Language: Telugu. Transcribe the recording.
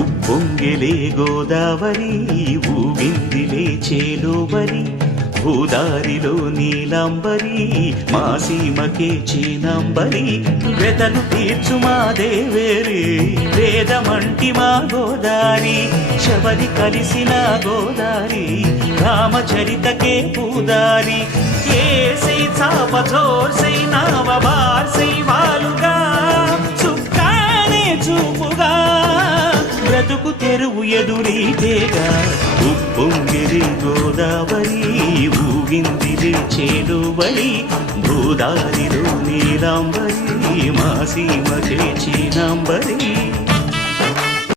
ఉప్పొంగిలే గోదావరి ఊగిందిలే చేలోబరి భూదారిలో నీలాంబరి మా సీమకే చీనాంబరి వెదలు తీర్చు మా దేవేరి వేదమంటి మా గోదారి శబరి కలిసిన గోదారి రామచరితకే పూదారి ఏసై చాప జోర్సై నావ బార్సై వాలుగా చుక్కానే చూపుగా బ్రతుకు తెరువు ఎదురీతేగా ఉప్పొంగిరి గోదావరి ఊగిందిలే చేలువరి భూదారిలో నీలాంబరి మా సీమకే చీనాంబరి